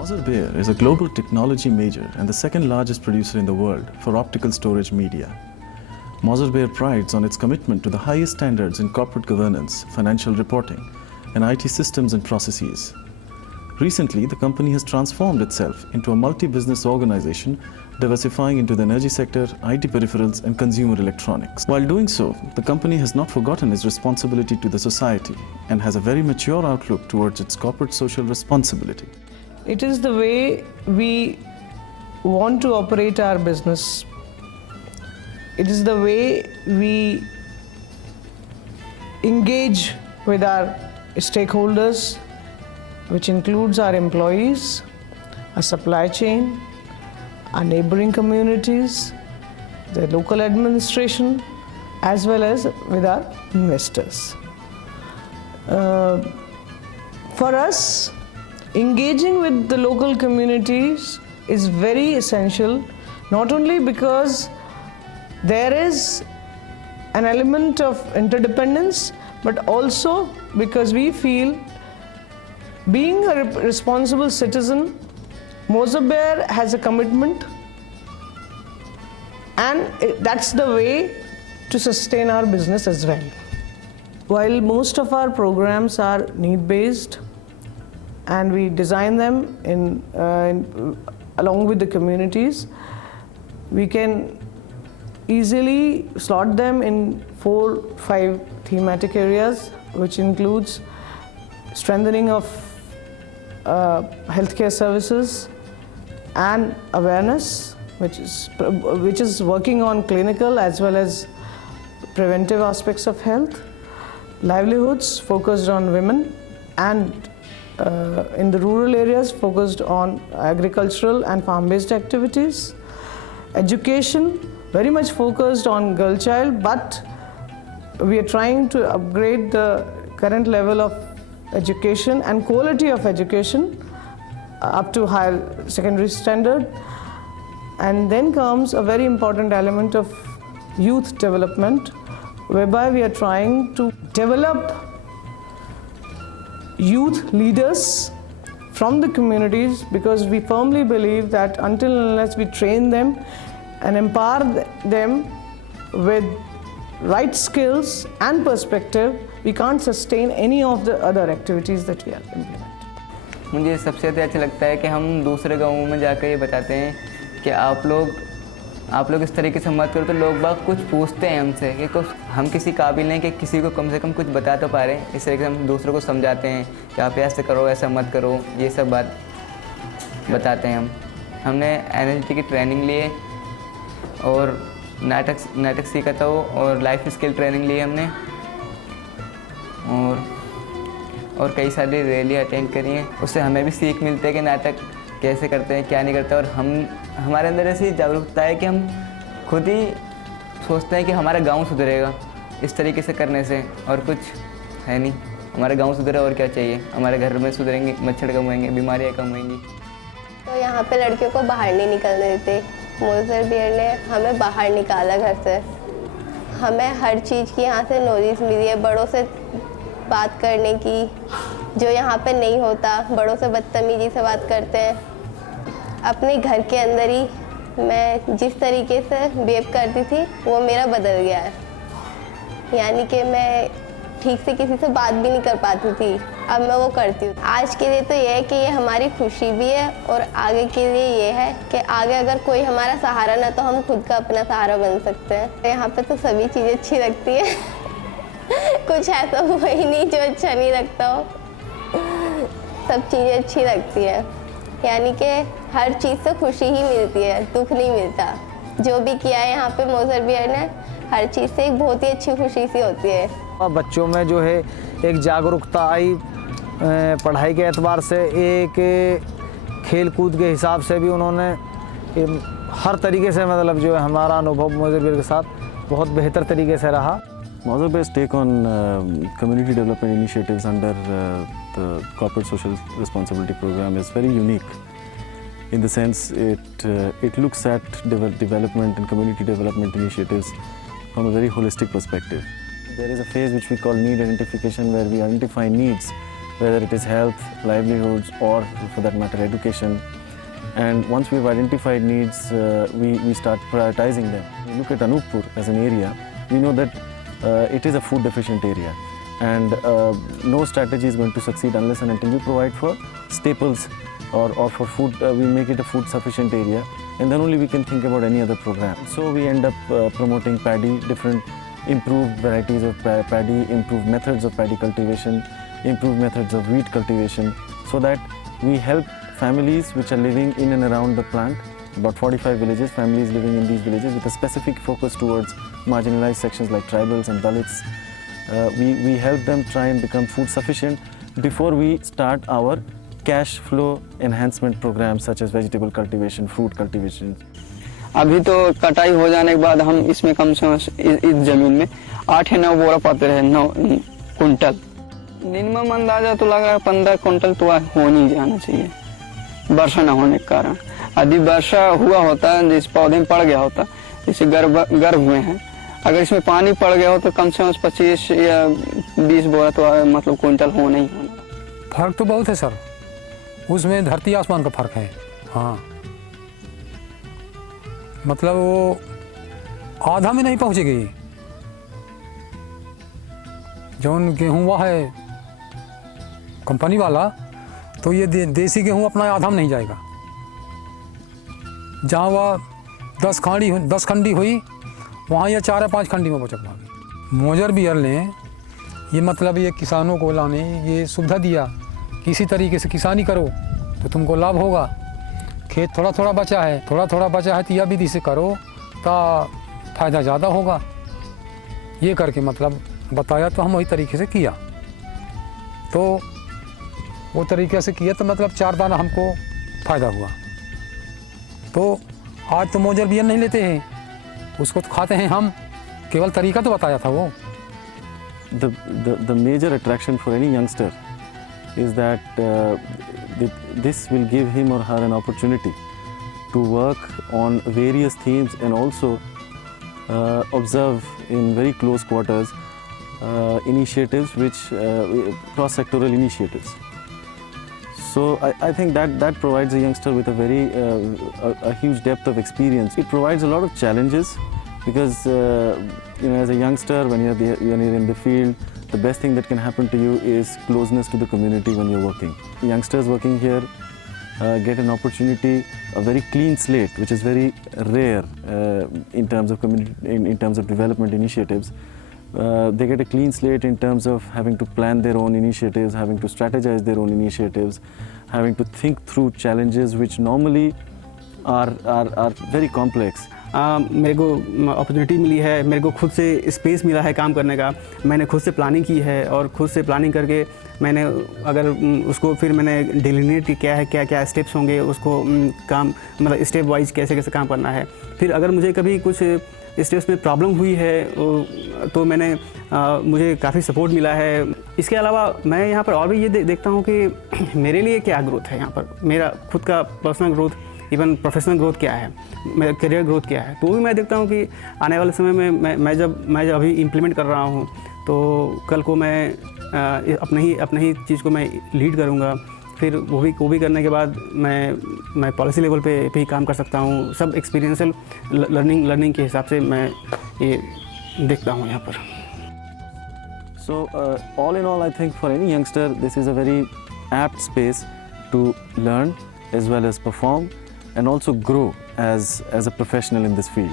Mauser Bayer is a global technology major and the second largest producer in the world for optical storage media. Mauser Bayer prides on its commitment to the highest standards in corporate governance, financial reporting, and IT systems and processes. Recently, the company has transformed itself into a multi-business organization diversifying into the energy sector, IT peripherals, and consumer electronics. While doing so, the company has not forgotten its responsibility to the society and has a very mature outlook towards its corporate social responsibility. It is the way we want to operate our business. It is the way we engage with our stakeholders, which includes our employees, our supply chain, our neighboring communities, the local administration, as well as with our investors. For us, engaging with the local communities is very essential, not only because there is an element of interdependence, but also because we feel being a responsible citizen, Mauser Bayer has a commitment, and that's the way to sustain our business as well. While most of our programs are need-based and we design them along with the communities, we can easily slot them in 4-5 thematic areas, which includes strengthening of healthcare services and awareness, which is working on clinical as well as preventive aspects of health, livelihoods focused on women, and in the rural areas focused on agricultural and farm-based activities, education very much focused on girl child, but we are trying to upgrade the current level of education and quality of education up to higher secondary standard. And then comes a very important element of youth development, whereby we are trying to develop youth leaders from the communities, because we firmly believe that until and unless we train them and empower them with right skills and perspective, we can't sustain any of the other activities that we are implementing. मुझे सबसे ज़्यादा अच्छा लगता है कि हम दूसरे गाँवों में जाकर ये बताते हैं कि आप लोग इस तरीके से मत करो, तो लोग बाग कुछ पूछते हैं हमसे कि कुछ हम किसी काबिल नहीं कि किसी को कम से कम कुछ बता तो पा रहे हैं। इस तरीके से हम दूसरों को समझाते हैं कि आप ऐसे करो, ऐसा मत करो, ये सब बात बताते हैं हमने एनएलटी की ट्रेनिंग लिए और नाटक सीखा था और लाइफ स्किल ट्रेनिंग ली हमने और कई सारी रैली अटेंड करी हैं। उससे हमें भी सीख मिलती है कि नाटक कैसे करते हैं, क्या नहीं करते, और हमारे अंदर ऐसी जागरूकता है कि हम खुद ही सोचते हैं कि हमारा गांव सुधरेगा इस तरीके से करने से, और कुछ है नहीं। हमारा गांव सुधरे और क्या चाहिए, हमारे घर में सुधरेंगे, मच्छर कम होंगे, बीमारियाँ कम होंगी। तो यहाँ पे लड़कियों को बाहर नहीं निकलने देते। मौजर बेयर ने हमें बाहर निकाला घर से। हमें हर चीज़ की यहाँ से नॉलेज मिली है, बड़ों से बात करने की, जो यहाँ पे नहीं होता। बड़ों से बदतमीजी से बात करते हैं। अपने घर के अंदर ही मैं जिस तरीके से बिहेव करती थी वो मेरा बदल गया है, यानी कि मैं ठीक से किसी से बात भी नहीं कर पाती थी, अब मैं वो करती हूँ। आज के लिए तो ये है कि ये हमारी खुशी भी है, और आगे के लिए ये है कि आगे अगर कोई हमारा सहारा ना, तो हम खुद का अपना सहारा बन सकते हैं। यहाँ पे तो सभी चीज़ें अच्छी लगती है कुछ ऐसा हुआ ही नहीं जो अच्छा नहीं लगता हो, सब चीज़ें अच्छी लगती है, यानी कि हर चीज़ से खुशी ही मिलती है, दुख नहीं मिलता। जो भी किया है यहाँ पे मौजर बेयर ने, हर चीज़ से एक बहुत ही अच्छी खुशी सी होती है। बच्चों में जो है एक जागरूकता आई, पढ़ाई के एतबार से, एक खेल कूद के हिसाब से भी उन्होंने हर तरीके से, मतलब जो है हमारा अनुभव मौजर बेयर के साथ बहुत बेहतर तरीके से रहा। Mauser Bayer's take on community development initiatives under the Corporate Social Responsibility Program is very unique, in the sense it looks at development and community development initiatives from a very holistic perspective. There is a phase which we call need identification, where we identify needs whether it is health, livelihoods, or for that matter education. And once we've identified needs, we start prioritizing them. We look at Anuppur as an area, we know that it is a food deficient area, and no strategy is going to succeed unless and until we provide for staples or for food, we make it a food sufficient area, and then only we can think about any other program. So we end up promoting paddy, different improved varieties of paddy, improved methods of paddy cultivation, improved methods of wheat cultivation, so that we help families which are living in and around the plant, about 45 villages, families living in these villages with a specific focus towards marginalized sections like tribals and Dalits. We help them try and become food sufficient before we start our cash flow enhancement programs such as vegetable cultivation, fruit cultivation. अभी तो कटाई हो जाने के बाद हम इसमें कम से कम इस ज़मीन में 8 या 9 बोरा पाते रहे, 9 कुंटल। मिनिमम अंदाज़ा तो लगा 15 कुंटल तो हो नहीं जाना चाहिए वर्षा न होने के कारण। यदि वर्षा हुआ होता, जिस पौधे में पड़ गया होता, जैसे गर्भ में है, अगर इसमें पानी पड़ गया हो तो कम से कम 25 या 20 बोरा तो मतलब कुंटल होना ही होना। फर्क तो बहुत है सर, उसमें धरती आसमान का फर्क है। हाँ, मतलब वो आधा में नहीं पहुँचेगी। जो गेहूँ हुआ है कंपनी वाला, तो ये देसी गेहूँ अपना आधा में नहीं जाएगा। जहाँ वह 10 खंडी हुई, वहाँ ये 4 या 5 खंडी में पहुँच पाएगी। मोजर बियर ने ये मतलब ये किसानों को लाने ये सुविधा दिया कि इसी तरीके से किसानी करो तो तुमको लाभ होगा। खेत थोड़ा थोड़ा बचा है तो यह विधि से करो तो फ़ायदा ज़्यादा होगा। ये करके मतलब बताया तो हम वही तरीके से किया, तो वो तरीके से किया तो मतलब 4 दाना हमको फ़ायदा हुआ। तो आज तो मोजर बियर नहीं लेते हैं, उसको तो खाते हैं हम, केवल तरीका तो बताया था वो। The major attraction for any youngster is that this will give him or her an opportunity to work on various themes and also observe in very close quarters initiatives which cross-sectoral initiatives. So I think that provides a youngster with a very a huge depth of experience. It provides a lot of challenges because as a youngster, when you're in the field, the best thing that can happen to you is closeness to the community when you're working. Youngsters working here get an opportunity, a very clean slate, which is very rare in terms of in terms of development initiatives. They get a clean slate in terms of having to plan their own initiatives, having to strategize their own initiatives, having to think through challenges which normally are very complex. मेरे को opportunity मिली है, मेरे को खुद से space मिला है काम करने का। मैंने खुद से प्लानिंग की है और खुद से प्लानिंग करके मैंने अगर उसको फिर मैंने डिलिनेट किया है क्या स्टेप्स होंगे, उसको काम मतलब स्टेप वाइज कैसे काम करना है। फिर अगर मुझे कभी कुछ स्टेप्स में प्रॉब्लम हुई है तो मुझे काफ़ी सपोर्ट मिला है। इसके अलावा मैं यहाँ पर और भी ये देखता हूँ कि मेरे लिए क्या ग्रोथ है यहाँ पर, मेरा खुद का personal growth, even professional growth क्या है, मेरा करियर ग्रोथ क्या है। तो भी मैं देखता हूँ कि आने वाले समय में मैं जब अभी इम्प्लीमेंट कर रहा हूँ तो कल को मैं अपने ही चीज़ को मैं लीड करूँगा। फिर वो भी करने के बाद मैं पॉलिसी लेवल पे ही काम कर सकता हूँ। सब एक्सपीरियंशियल लर्निंग के हिसाब से मैं ये देखता हूँ यहाँ पर। So all in all, I think for any youngster, this is a very apt space to learn as well as perform and also grow as a professional in this field.